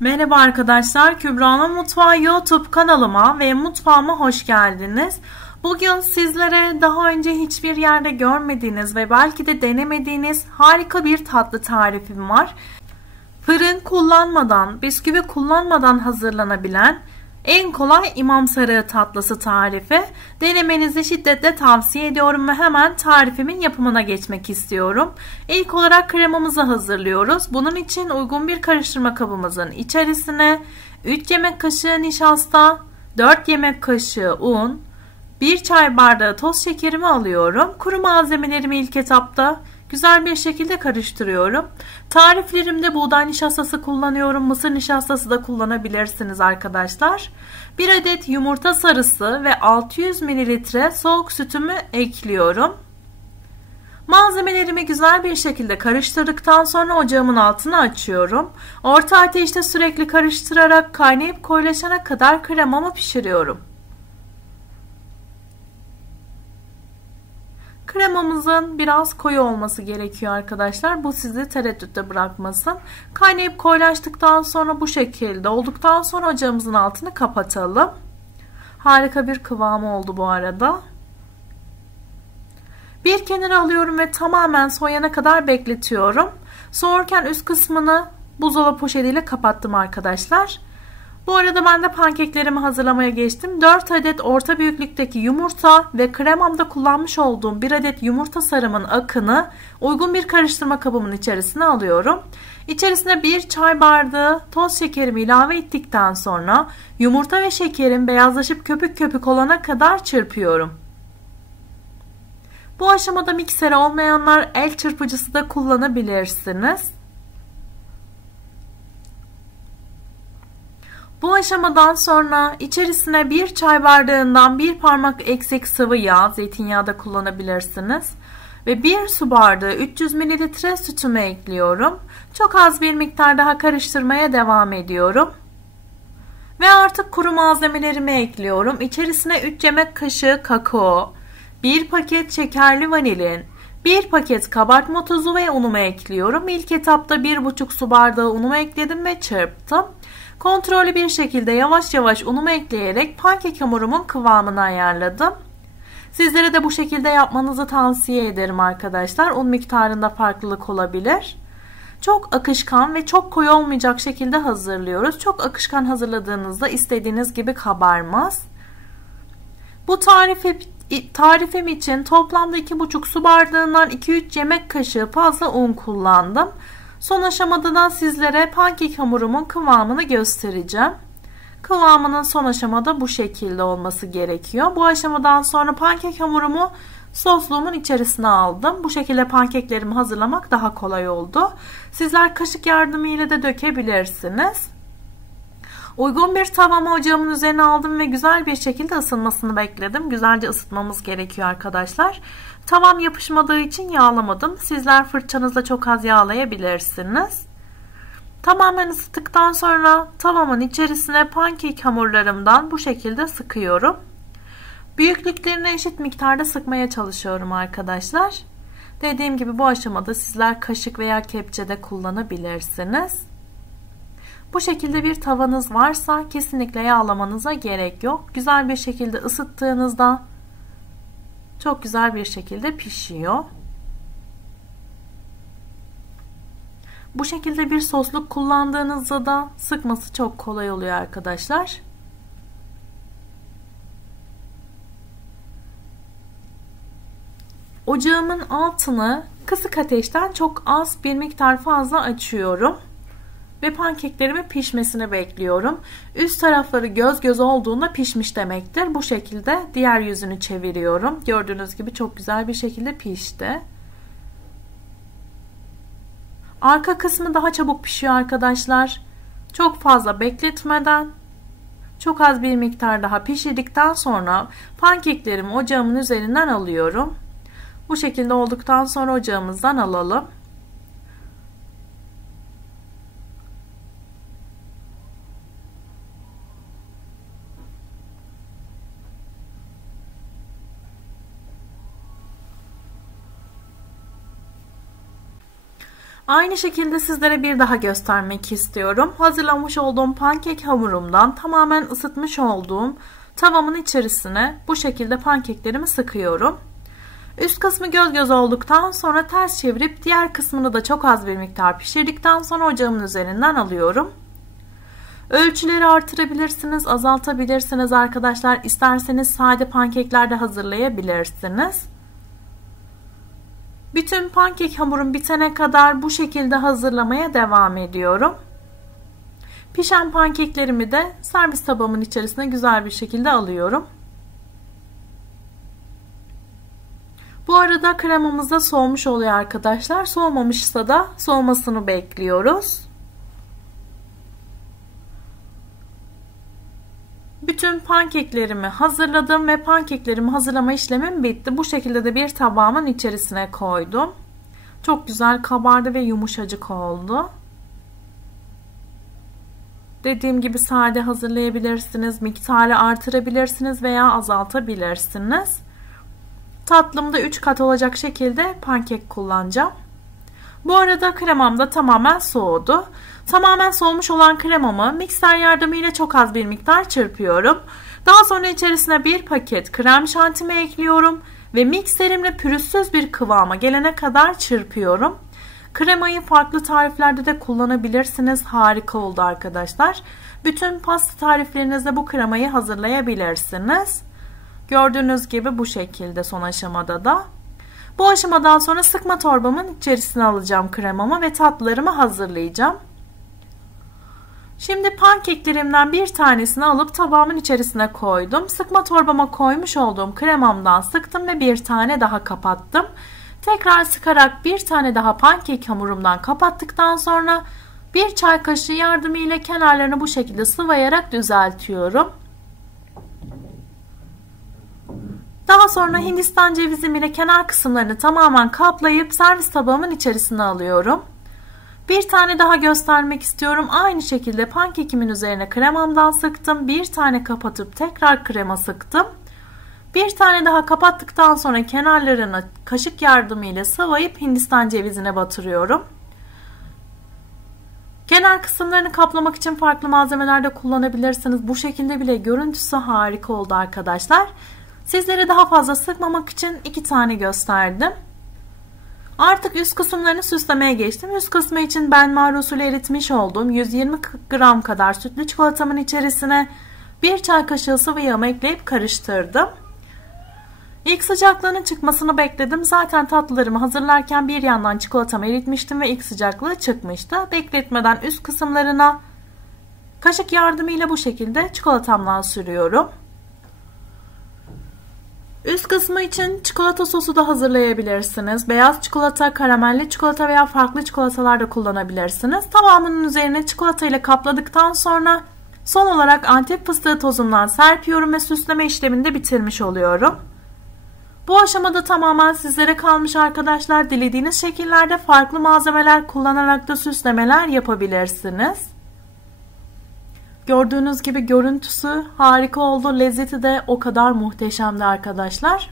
Merhaba arkadaşlar, Kübra'nın Mutfağı YouTube kanalıma ve mutfağıma hoş geldiniz. Bugün sizlere daha önce hiçbir yerde görmediğiniz ve belki de denemediğiniz harika bir tatlı tarifim var. Fırın kullanmadan, bisküvi kullanmadan hazırlanabilen en kolay imam sarığı tatlısı tarifi. Denemenizi şiddetle tavsiye ediyorum ve hemen tarifimin yapımına geçmek istiyorum. İlk olarak kremamızı hazırlıyoruz. Bunun için uygun bir karıştırma kabımızın içerisine 3 yemek kaşığı nişasta, 4 yemek kaşığı un, 1 çay bardağı toz şekerimi alıyorum. Kuru malzemelerimi ilk etapta güzel bir şekilde karıştırıyorum. Tariflerimde buğday nişastası kullanıyorum. Mısır nişastası da kullanabilirsiniz arkadaşlar. 1 adet yumurta sarısı ve 600 ml soğuk sütümü ekliyorum. Malzemelerimi güzel bir şekilde karıştırdıktan sonra ocağımın altını açıyorum. Orta ateşte sürekli karıştırarak kaynayıp koyulaşana kadar kremamı pişiriyorum. Kremamızın biraz koyu olması gerekiyor arkadaşlar. Bu sizi tereddütte bırakmasın. Kaynayıp koyulaştıktan sonra bu şekilde olduktan sonra ocağımızın altını kapatalım. Harika bir kıvamı oldu bu arada. Bir kenara alıyorum ve tamamen soğuyana kadar bekletiyorum. Soğurken üst kısmını buzdolabı poşetiyle kapattım arkadaşlar. Bu arada ben de pankeklerimi hazırlamaya geçtim. 4 adet orta büyüklükteki yumurta ve kremamda kullanmış olduğum 1 adet yumurta sarımın akını uygun bir karıştırma kabımın içerisine alıyorum. İçerisine 1 çay bardağı toz şekerimi ilave ettikten sonra yumurta ve şekerin beyazlaşıp köpük köpük olana kadar çırpıyorum. Bu aşamada mikser olmayanlar el çırpıcısı da kullanabilirsiniz. Bu aşamadan sonra içerisine 1 çay bardağından 1 parmak eksik sıvı yağ, zeytinyağı da kullanabilirsiniz. Ve 1 su bardağı 300 ml sütümü ekliyorum. Çok az bir miktar daha karıştırmaya devam ediyorum. Ve artık kuru malzemelerimi ekliyorum. İçerisine 3 yemek kaşığı kakao, 1 paket şekerli vanilin, 1 paket kabartma tozu ve unumu ekliyorum. İlk etapta 1,5 su bardağı unumu ekledim ve çırptım. Kontrollü bir şekilde yavaş yavaş unumu ekleyerek pankek hamurumun kıvamını ayarladım. Sizlere de bu şekilde yapmanızı tavsiye ederim arkadaşlar. Un miktarında farklılık olabilir. Çok akışkan ve çok koyu olmayacak şekilde hazırlıyoruz. Çok akışkan hazırladığınızda istediğiniz gibi kabarmaz. Bu tarifim için toplamda 2,5 su bardağından 2-3 yemek kaşığı fazla un kullandım. Son aşamada da sizlere pankek hamurumun kıvamını göstereceğim. Kıvamının son aşamada bu şekilde olması gerekiyor. Bu aşamadan sonra pankek hamurumu sosluğumun içerisine aldım. Bu şekilde pankeklerimi hazırlamak daha kolay oldu. Sizler kaşık yardımıyla da dökebilirsiniz. Uygun bir tavamı ocağımın üzerine aldım ve güzel bir şekilde ısınmasını bekledim. Güzelce ısıtmamız gerekiyor arkadaşlar. Tavam yapışmadığı için yağlamadım. Sizler fırçanızla çok az yağlayabilirsiniz. Tamamen ısıttıktan sonra tavamın içerisine pankek hamurlarımdan bu şekilde sıkıyorum. Büyüklüklerine eşit miktarda sıkmaya çalışıyorum arkadaşlar. Dediğim gibi bu aşamada sizler kaşık veya kepçe de kullanabilirsiniz. Bu şekilde bir tavanız varsa kesinlikle yağlamanıza gerek yok. Güzel bir şekilde ısıttığınızda çok güzel bir şekilde pişiyor. Bu şekilde bir sosluk kullandığınızda da sıkması çok kolay oluyor arkadaşlar. Ocağımın altını kısık ateşten çok az bir miktar fazla açıyorum. Ve pankeklerimin pişmesini bekliyorum. Üst tarafları göz göz olduğunda pişmiş demektir. Bu şekilde diğer yüzünü çeviriyorum. Gördüğünüz gibi çok güzel bir şekilde pişti. Arka kısmı daha çabuk pişiyor arkadaşlar. Çok fazla bekletmeden çok az bir miktar daha pişirdikten sonra pankeklerimi ocağımın üzerinden alıyorum. Bu şekilde olduktan sonra ocağımızdan alalım. Aynı şekilde sizlere bir daha göstermek istiyorum. Hazırlamış olduğum pankek hamurumdan tamamen ısıtmış olduğum tavamın içerisine bu şekilde pankeklerimi sıkıyorum. Üst kısmı göz göz olduktan sonra ters çevirip diğer kısmını da çok az bir miktar pişirdikten sonra ocağımın üzerinden alıyorum. Ölçüleri artırabilirsiniz, azaltabilirsiniz arkadaşlar. İsterseniz sade pankekler de hazırlayabilirsiniz. Bütün pankek hamurum bitene kadar bu şekilde hazırlamaya devam ediyorum. Pişen pankeklerimi de servis tabağımın içerisine güzel bir şekilde alıyorum. Bu arada kremamız da soğumuş oluyor arkadaşlar. Soğumamışsa da soğumasını bekliyoruz. Bütün pankeklerimi hazırladım ve pankeklerimi hazırlama işlemim bitti. Bu şekilde de bir tabağımın içerisine koydum. Çok güzel kabardı ve yumuşacık oldu. Dediğim gibi sade hazırlayabilirsiniz. Miktarı artırabilirsiniz veya azaltabilirsiniz. Tatlımda 3 kat olacak şekilde pankek kullanacağım. Bu arada kremam da tamamen soğudu. Tamamen soğumuş olan kremamı mikser yardımıyla çok az bir miktar çırpıyorum. Daha sonra içerisine bir paket krem şantimi ekliyorum ve mikserimle pürüzsüz bir kıvama gelene kadar çırpıyorum. Kremayı farklı tariflerde de kullanabilirsiniz. Harika oldu arkadaşlar. Bütün pasta tariflerinizde bu kremayı hazırlayabilirsiniz. Gördüğünüz gibi bu şekilde son aşamada da. Bu aşamadan sonra sıkma torbamın içerisine alacağım kremamı ve tatlılarımı hazırlayacağım. Şimdi pankeklerimden bir tanesini alıp tabağımın içerisine koydum. Sıkma torbama koymuş olduğum kremamdan sıktım ve bir tane daha kapattım. Tekrar sıkarak bir tane daha pankek hamurumdan kapattıktan sonra bir çay kaşığı yardımıyla kenarlarını bu şekilde sıvayarak düzeltiyorum. Daha sonra Hindistan cevizim ile kenar kısımlarını tamamen kaplayıp servis tabağımın içerisine alıyorum. Bir tane daha göstermek istiyorum. Aynı şekilde pankekimin üzerine kremamdan sıktım. Bir tane kapatıp tekrar krema sıktım. Bir tane daha kapattıktan sonra kenarlarını kaşık yardımıyla sıvayıp Hindistan cevizine batırıyorum. Kenar kısımlarını kaplamak için farklı malzemeler de kullanabilirsiniz. Bu şekilde bile görüntüsü harika oldu arkadaşlar. Sizlere daha fazla sıkmamak için 2 tane gösterdim. Artık üst kısımlarını süslemeye geçtim. Üst kısmı için benmari usulü eritmiş olduğum 120 gram kadar sütlü çikolatamın içerisine 1 çay kaşığı sıvı yağımı ekleyip karıştırdım. İlk sıcaklığının çıkmasını bekledim. Zaten tatlılarımı hazırlarken bir yandan çikolatamı eritmiştim ve ilk sıcaklığı çıkmıştı. Bekletmeden üst kısımlarına kaşık yardımıyla bu şekilde çikolatamdan sürüyorum. Üst kısmı için çikolata sosu da hazırlayabilirsiniz. Beyaz çikolata, karamelli çikolata veya farklı çikolatalar da kullanabilirsiniz. Tamamının üzerine çikolata ile kapladıktan sonra son olarak Antep fıstığı tozundan serpiyorum ve süsleme işlemini de bitirmiş oluyorum. Bu aşamada tamamen sizlere kalmış arkadaşlar. Dilediğiniz şekillerde farklı malzemeler kullanarak da süslemeler yapabilirsiniz. Gördüğünüz gibi görüntüsü harika oldu. Lezzeti de o kadar muhteşemdi arkadaşlar.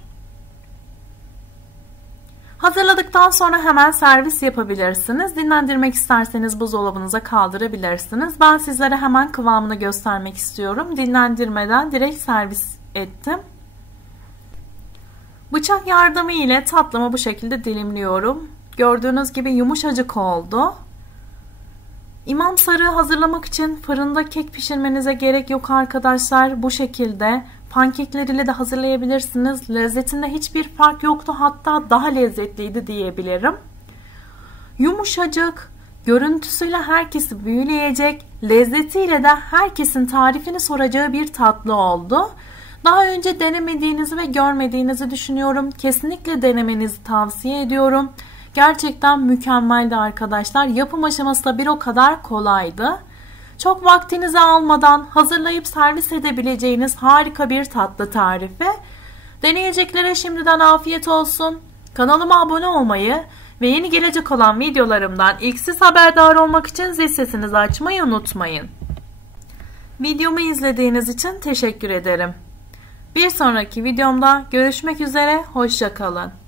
Hazırladıktan sonra hemen servis yapabilirsiniz. Dinlendirmek isterseniz buzdolabınıza kaldırabilirsiniz. Ben sizlere hemen kıvamını göstermek istiyorum. Dinlendirmeden direkt servis ettim. Bıçak yardımı ile tatlımı bu şekilde dilimliyorum. Gördüğünüz gibi yumuşacık oldu. İmam sarığı hazırlamak için fırında kek pişirmenize gerek yok arkadaşlar. Bu şekilde pankekleriyle de hazırlayabilirsiniz. Lezzetinde hiçbir fark yoktu. Hatta daha lezzetliydi diyebilirim. Yumuşacık, görüntüsüyle herkesi büyüleyecek, lezzetiyle de herkesin tarifini soracağı bir tatlı oldu. Daha önce denemediğinizi ve görmediğinizi düşünüyorum. Kesinlikle denemenizi tavsiye ediyorum. Gerçekten mükemmeldi arkadaşlar. Yapım aşaması da bir o kadar kolaydı. Çok vaktinizi almadan hazırlayıp servis edebileceğiniz harika bir tatlı tarifi. Deneyeceklere şimdiden afiyet olsun. Kanalıma abone olmayı ve yeni gelecek olan videolarımdan ilk siz haberdar olmak için zil sesinizi açmayı unutmayın. Videomu izlediğiniz için teşekkür ederim. Bir sonraki videomda görüşmek üzere. Hoşça kalın.